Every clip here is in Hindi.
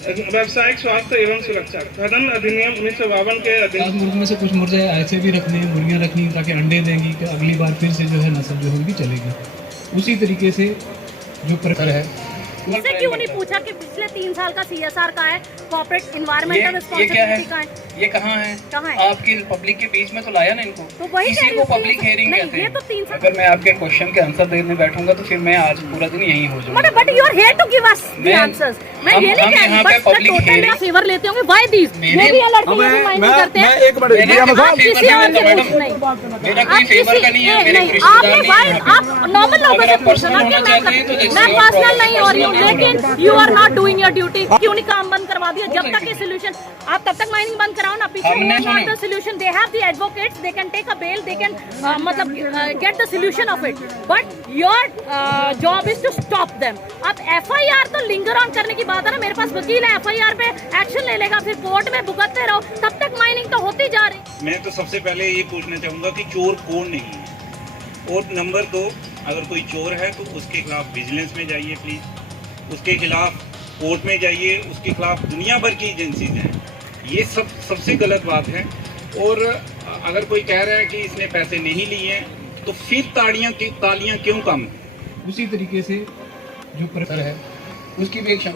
व्यावसायिक स्वास्थ्य एवं सुरक्षा खनन अधिनियम 1952 के आज मुर्गियों में से कुछ मुर्गे ऐसे भी रखने हैं, मुर्गियाँ रखनी ताकि अंडे देंगी कि अगली बार फिर से जो है नस्ल जो होगी चलेगी। उसी तरीके से जो प्रकार है इसे क्यों नहीं पूछा कि पिछले 3 साल का CSR का है, कॉर्पोरेट इन्वायरमेंटल रिस्पांसिबिलिटी का है? ये कहाँ है? आपकी पब्लिक के बीच में तो लाया ना इनको, तो वही किसी को पब्लिक हियरिंग कहते हैं। तो 3 साल अगर मैं आपके क्वेश्चन के आंसर देने बैठूंगा तो फिर मैं आज पूरा दिन यहीं हो जाऊंगा। But you are here to give us the answers. मैं ये नहीं कह रही, बट टोटल मेरा फेवर लेते होंगे। Why this? ये भी लड़के ये भी माइंड करते हैं। मेरा कोई फेवर का नहीं है, मेरे रिश्तेदार नहीं है। आप नॉर्मल लोगों से पूछना कि मैं पर्सनल नहीं हो रही हूँ, लेकिन you are not doing your duty. क्यों नहीं काम बंद करवा दिया? जब तक ये सोल्यूशन, आप तब तक माइनिंग बंद कराओ ना। पीछे not the solution, they have the advocates, they can take a bail, they can मतलब get the solution of it, but your job is to stop them. अब FIR तो लिंगर ऑन करने की बात है ना, मेरे पास वकील है, FIR पे एक्शन ले लेगा, फिर कोर्ट में भुगतते रहो, तब तक माइनिंग तो होती जा रही। मैं तो सबसे पहले ये पूछना चाहूँगा कि चोर कौन नहीं है, और नंबर 2, अगर कोई चोर है तो उसके खिलाफ विजिलेंस में जाइए प्लीज़, उसके खिलाफ कोर्ट में जाइए, उसके खिलाफ दुनिया भर की एजेंसीज हैं। ये सबसे गलत बात है। और अगर कोई कह रहा है कि इसने पैसे नहीं लिए हैं तो फिर तालियां क्यों कम? उसी तरीके से जो प्रकार है उसकी भी एक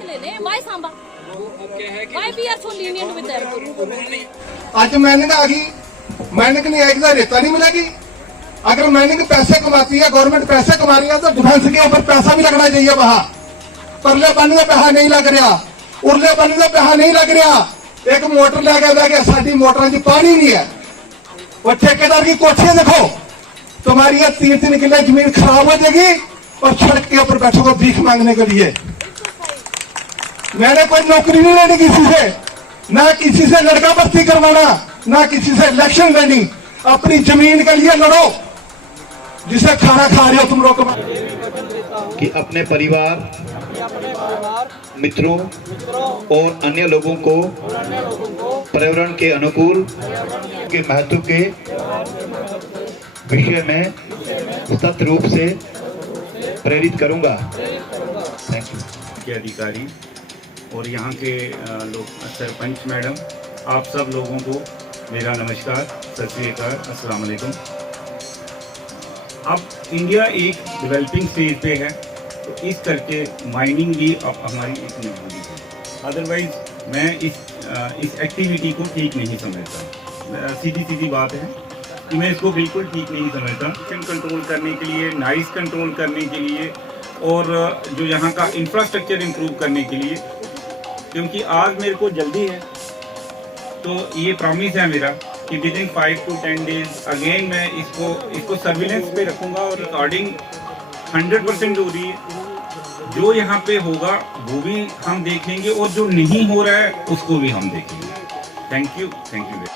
आज मैंने आ गई, मैंने नहीं आएगी तो रेता नहीं मिलेगी। अगर मैंने पैसे कमाती है, गवर्नमेंट पैसे कमा रही है तो डिफेंस के ऊपर पैसा भी लगना चाहिए। वहाँ परले बनने का पैसा नहीं लग रहा, उरले बनने का पैसा नहीं लग रहा। एक मोटर लगा साड़ी मोटर की पानी नहीं है। और ठेकेदार की कोठियां देखो, तुम्हारी ये 3-3 किलो जमीन खराब हो जाएगी और सड़क के ऊपर बैठोगे भीख मांगने के लिए। मैंने कोई नौकरी नहीं लेनी किसी से, ना किसी से लड़का भर्ती करवाना, ना किसी से इलेक्शन लेनी। अपनी जमीन के लिए लड़ो, जिसे खाना खा रहे हो तुम लोग। कि अपने परिवार, मित्रों और अन्य लोगों को पर्यावरण के अनुकूल के महत्व के विषय में सतत रूप से प्रेरित करूंगा। Thank you. के अधिकारी और यहाँ के लोग, सरपंच मैडम, आप सब लोगों को मेरा नमस्कार, सत श्री अकाल, अस्सलाम वालेकुम। अब इंडिया एक डेवलपिंग स्टेज पे है, तो इस करके माइनिंग भी अब हमारी इतनी होगी है। अदरवाइज मैं इस एक्टिविटी को ठीक नहीं समझता। सीधी बात है कि मैं इसको बिल्कुल ठीक नहीं समझता। कंट्रोल करने के लिए, नॉइज़ कंट्रोल करने के लिए, और जो यहाँ का इंफ्रास्ट्रक्चर इम्प्रूव करने के लिए, क्योंकि आज मेरे को जल्दी है, तो ये प्रॉमिस है मेरा कि विदिन 5 to 10 days अगेन मैं इसको सर्विलेंस पे रखूँगा और रिकॉर्डिंग 100% हो रही है। जो यहाँ पे होगा वो भी हम देख लेंगे, और जो नहीं हो रहा है उसको भी हम देखेंगे। Thank you.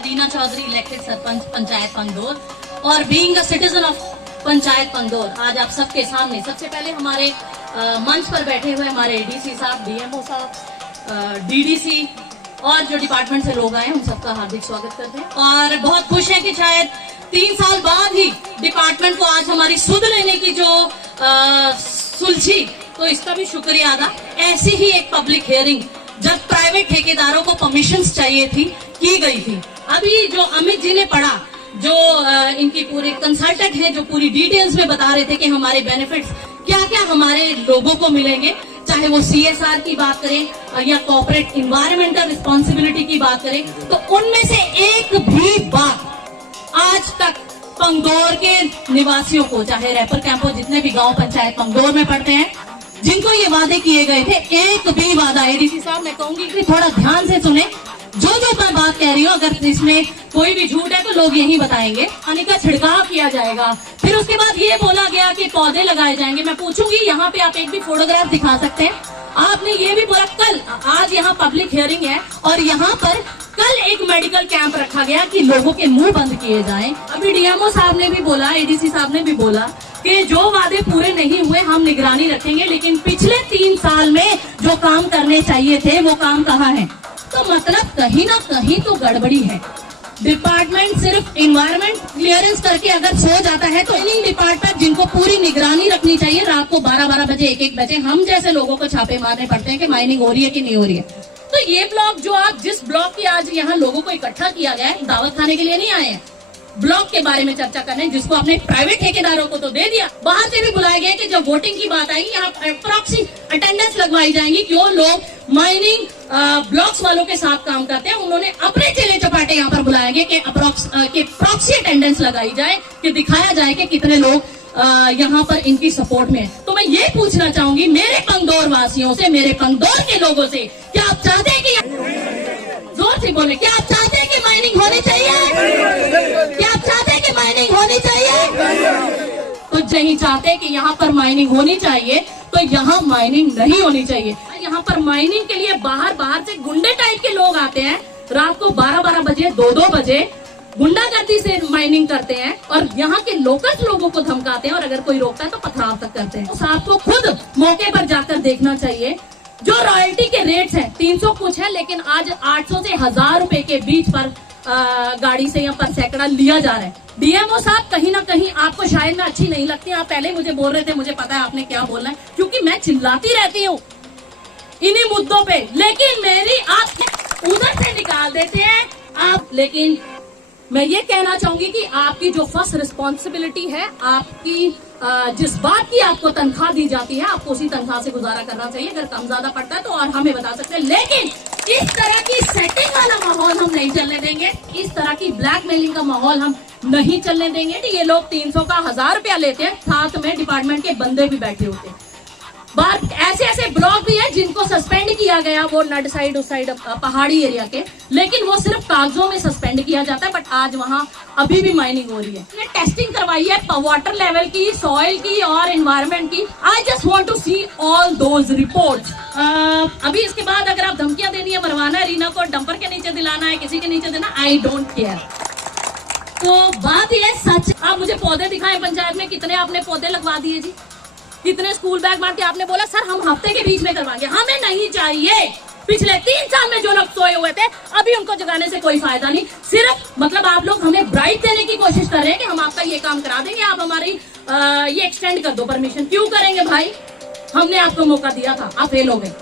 Reena Chaudhary, elected sarpanch panchayat Pangdaur, और being a citizen of panchayat Pangdaur, आज आप सबके सामने सबसे पहले हमारे मंच पर बैठे हुए हमारे ADC साहब, DMO साहब, DDC और जो डिपार्टमेंट से लोग आए हैं, उन सबका हार्दिक स्वागत करते हैं। और बहुत खुश है कि शायद 3 साल बाद ही डिपार्टमेंट को आज हमारी सुध लेने की जो सुलझी, तो इसका भी शुक्रिया अदा। ऐसी ही एक पब्लिक हियरिंग जब प्राइवेट ठेकेदारों को परमिशंस चाहिए थी, की गई थी। अभी जो अमित जी ने पढ़ा, जो इनकी पूरे कंसल्टेंट है, जो पूरी डिटेल्स में बता रहे थे कि हमारे बेनिफिट्स क्या क्या हमारे लोगों को मिलेंगे, चाहे वो CSR की बात करें या कॉर्पोरेट इन्वायरमेंटल रिस्पॉन्सिबिलिटी की बात करें, तो उनमें से एक भी बात आज तक पंगदौर के निवासियों को, चाहे रैपर कैंपो, जितने भी गांव पंचायत पंगदौर में पड़ते हैं, जिनको ये वादे किए गए थे, एक भी वादा, ADC साहब मैं कहूंगी कि थोड़ा ध्यान से सुने, जो मैं बात कह रही हूँ, अगर इसमें कोई भी झूठ है तो लोग यही बताएंगे। पानी का छिड़काव किया जाएगा, फिर उसके बाद ये बोला गया कि पौधे लगाए जाएंगे। मैं पूछूंगी, यहाँ पे आप एक भी फोटोग्राफ दिखा सकते हैं? आपने ये भी बोला, कल आज यहाँ पब्लिक हियरिंग है और यहाँ पर कल एक मेडिकल कैंप रखा गया कि लोगों के मुंह बंद किए जाएं। अभी DMO साहब ने भी बोला, ADC साहब ने भी बोला कि जो वादे पूरे नहीं हुए हम निगरानी रखेंगे, लेकिन पिछले 3 साल में जो काम करने चाहिए थे वो काम कहाँ है? तो मतलब कहीं ना कहीं तो गड़बड़ी है। डिपार्टमेंट सिर्फ इन्वायरमेंट क्लियरेंस करके अगर सो जाता है, तो माइनिंग डिपार्टमेंट जिनको पूरी निगरानी रखनी चाहिए, रात को 12-12 बजे 1-1 बजे हम जैसे लोगों को छापे मारने पड़ते हैं कि माइनिंग हो रही है कि नहीं हो रही है। तो ये ब्लॉक जो आप जिस ब्लॉक की आज यहाँ लोगों को इकट्ठा किया गया है, दावत खाने के लिए नहीं आए हैं, ब्लॉक के बारे में चर्चा करने, जिसको आपने प्राइवेट ठेकेदारों को तो दे दिया। बाहर से भी बुलाए गए कि जब वोटिंग की बात आएगी यहाँ प्रॉक्सी अटेंडेंस लगवाई जाएंगी। क्यों लोग माइनिंग ब्लॉक्स वालों के साथ काम करते हैं, उन्होंने अपने चेले चपाटे यहाँ पर बुलाए गए कि प्रॉक्सी अटेंडेंस लगाई जाए, कि दिखाया जाए कि कितने लोग यहाँ पर इनकी सपोर्ट में है। तो मैं ये पूछना चाहूंगी मेरे पंगदौर वासियों से, मेरे पंगदौर के लोगों से, क्या आप चाहते हैं कि जोर से बोले, क्या आप चाहते हैं कि माइनिंग होनी चाहिए? क्या आप चाहते हैं कि माइनिंग होनी चाहिए? तो नहीं चाहते कि यहाँ पर माइनिंग होनी चाहिए तो यहाँ माइनिंग नहीं होनी चाहिए। यहाँ पर माइनिंग के लिए बाहर से गुंडे टाइप के लोग आते हैं, रात को 12-12 बजे 2-2 बजे गुंडागर्दी से माइनिंग करते हैं और यहाँ के लोकल लोगों को धमकाते हैं, और अगर कोई रोकता है तो पथराव तक करते हैं। तो आपको खुद मौके पर जाकर देखना चाहिए। जो रॉयल्टी के रेट्स हैं 300 कुछ है, लेकिन आज 800 से 1000 रुपए के बीच पर गाड़ी से यहाँ पर सैकड़ा लिया जा रहा है। डीएमओ साहब, कहीं ना कहीं आपको शायद मैं अच्छी नहीं लगती, आप पहले मुझे बोल रहे थे, मुझे पता है आपने क्या बोलना है, क्योंकि मैं चिल्लाती रहती हूँ इन्हीं मुद्दों पे, लेकिन मेरी आप उधर से निकाल देते हैं आप। लेकिन मैं ये कहना चाहूंगी कि आपकी जो फर्स्ट रिस्पॉन्सिबिलिटी है, आपकी जिस बात की आपको तनख्वाह दी जाती है, आपको उसी तनख्वाह से गुजारा करना चाहिए। अगर कम ज्यादा पड़ता है तो और हमें बता सकते हैं, लेकिन इस तरह की सेटिंग वाला माहौल हम नहीं चलने देंगे, इस तरह की ब्लैकमेलिंग का माहौल हम नहीं चलने देंगे। कि ये लोग 300 का 1000 रुपया लेते हैं, साथ में डिपार्टमेंट के बंदे भी बैठे होते हैं। ऐसे ब्लॉक भी है जिनको सस्पेंड किया गया, वो नड साइड उस साइड पहाड़ी एरिया के, लेकिन वो सिर्फ कागजों में सस्पेंड किया जाता है, बट आज वहाँ अभी भी माइनिंग हो रही है। ये टेस्टिंग करवाई है वाटर लेवल की, सॉइल की और एनवायरनमेंट की। I just want to see all those reports. अभी इसके बाद अगर आप धमकियां देनी है, मरवाना है रीना को, डंपर के नीचे दिलाना है, किसी के नीचे देना, आई डोंट केयर। तो बात ये सच। आप मुझे पौधे दिखाएं पंचायत में, कितने आपने पौधे लगवा दिए जी, कितने स्कूल बैग बांट के आपने बोला सर हम हफ्ते के बीच में करवाएंगे। हमें नहीं चाहिए। पिछले 3 साल में जो लोग सोए हुए थे, अभी उनको जगाने से कोई फायदा नहीं। सिर्फ मतलब आप लोग हमें ब्राइट देने की कोशिश कर रहे हैं कि हम आपका ये काम करा देंगे, आप हमारी ये एक्सटेंड कर दो परमिशन। क्यों करेंगे भाई? हमने आपको मौका दिया था, आप फेल हो गए,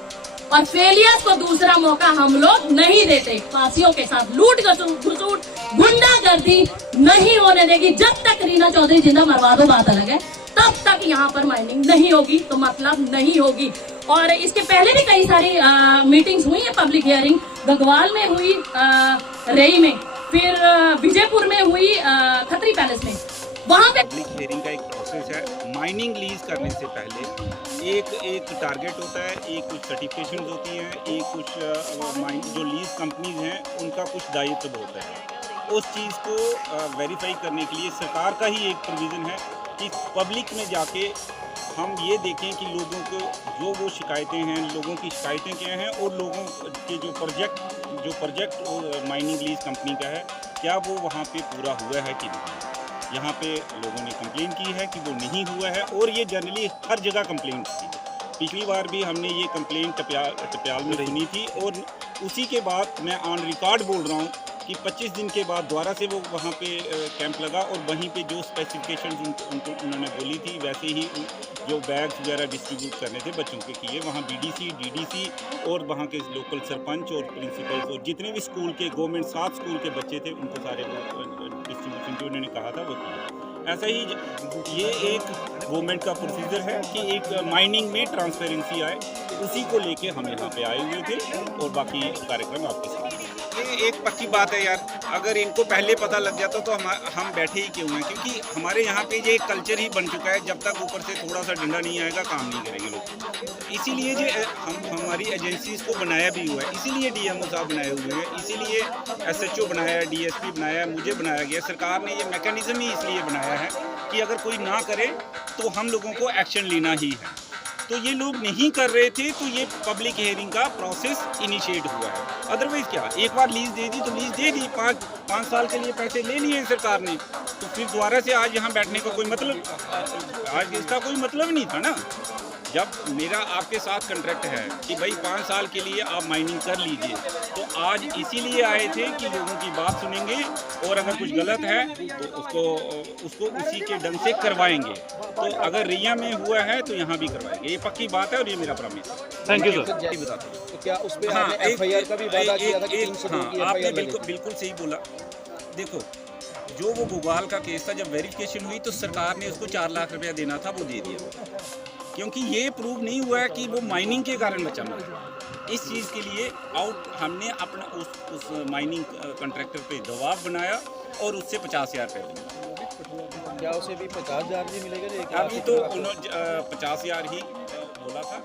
और फेलियर्स को दूसरा मौका हम लोग नहीं देते। फांसियों के साथ लूट घसूट गुंडागर्दी नहीं होने देगी। जब तक रीना चौधरी जिंदा मरवा दो बात अलग है, तब तक यहाँ पर माइनिंग नहीं होगी, तो मतलब नहीं होगी। और इसके पहले भी कई सारी मीटिंग्स हुई है, पब्लिक हियरिंग गंगवाल में हुई, रेई में, फिर विजयपुर में हुई, खत्री पैलेस में। वहाँ पे पब्लिक हियरिंग का एक प्रोसेस है। माइनिंग लीज करने से पहले एक टारगेट होता है, एक कुछ सर्टिफिकेशन होती हैं, एक कुछ जो लीज कंपनीज हैं उनका कुछ दायित्व होता है। उस चीज़ को वेरीफाई करने के लिए सरकार का ही एक प्रोविज़न है कि पब्लिक में जाके हम ये देखें कि लोगों को जो वो शिकायतें हैं, लोगों की शिकायतें क्या हैं, और लोगों के जो प्रोजेक्ट माइनिंग लीज कंपनी का है, क्या वो वहाँ पे पूरा हुआ है कि नहीं। यहाँ पे लोगों ने कंप्लेन की है कि वो नहीं हुआ है, और ये जनरली हर जगह कंप्लेन थी। पिछली बार भी हमने ये कंप्लेन टप्याल में रहनी थी, और उसी के बाद मैं ऑन रिकॉर्ड बोल रहा हूँ कि 25 दिन के बाद दोबारा से वो वहाँ पे कैंप लगा, और वहीं पे जो स्पेसिफिकेशन उनको उन्होंने बोली थी वैसे ही जो बैग्स वगैरह डिस्ट्रीब्यूट करने थे बच्चों के किए। वहाँ बीडीसी, डीडीसी और वहाँ के लोकल सरपंच और प्रिंसिपल्स और जितने भी स्कूल के गवर्नमेंट 7 स्कूल के बच्चे थे उनको सारे वो डिस्ट्रीब्यूशन जो उन्होंने कहा था वो किया। ऐसा ही ये एक गवर्नमेंट का प्रोसीजर है कि एक माइनिंग में ट्रांसपेरेंसी आए, उसी को लेके हम यहाँ पे आए हुए थे, और बाकी कार्यक्रम आपके साथ। ये एक पक्की बात है यार, अगर इनको पहले पता लग जाता तो हम बैठे ही क्यों हैं, क्योंकि हमारे यहाँ पे ये एक कल्चर ही बन चुका है, जब तक ऊपर से थोड़ा सा डंडा नहीं आएगा काम नहीं करेंगे लोग। इसीलिए जो हमारी एजेंसीज को बनाया भी हुआ है, इसीलिए डीएमओ साहब बनाए हुए हैं, इसीलिए एसएचओ बनाया है, डीएसपी बनाया है, मुझे बनाया गया। सरकार ने ये मैकेनिज्म ही इसलिए बनाया है कि अगर कोई ना करे तो हम लोगों को एक्शन लेना ही है। तो ये लोग नहीं कर रहे थे, तो ये पब्लिक हियरिंग का प्रोसेस इनिशिएट हुआ है। अदरवाइज क्या, एक बार लीज दे दी तो लीज दे दी, 5 साल के लिए पैसे ले लिए सरकार ने, तो फिर दोबारा से आज यहाँ बैठने का कोई मतलब, आज इसका कोई मतलब नहीं था ना। जब मेरा आपके साथ कॉन्ट्रैक्ट है कि भाई 5 साल के लिए आप माइनिंग कर लीजिए, तो आज इसीलिए आए थे कि लोगों की बात सुनेंगे और अगर कुछ गलत है तो उसको उसी के ढंग से करवाएंगे। तो अगर रिया में हुआ है तो यहाँ भी करवाएंगे, ये पक्की बात है और ये मेरा प्रॉमिस है। Thank you sir. यही बताते हैं। तो क्या उस पे हाँ, आपने एफआईआर का भी वादा किया था कि 302 की आपने एफआईआर लगेगी? बिल्कुल सही बोला। देखो, जो वो भोपाल का केस था, जब वेरिफिकेशन हुई तो सरकार ने उसको 4 लाख रुपया देना था, वो दे दिया, क्योंकि ये प्रूव नहीं हुआ है कि वो माइनिंग के कारण बचा मरा। इस चीज़ के लिए हमने अपना उस माइनिंग कॉन्ट्रैक्टर पे दबाव बनाया और उससे 50,000 रुपये लिए। क्या उसे भी 50,000 भी मिलेगा? अभी तो उन्होंने 50,000 ही बोला था।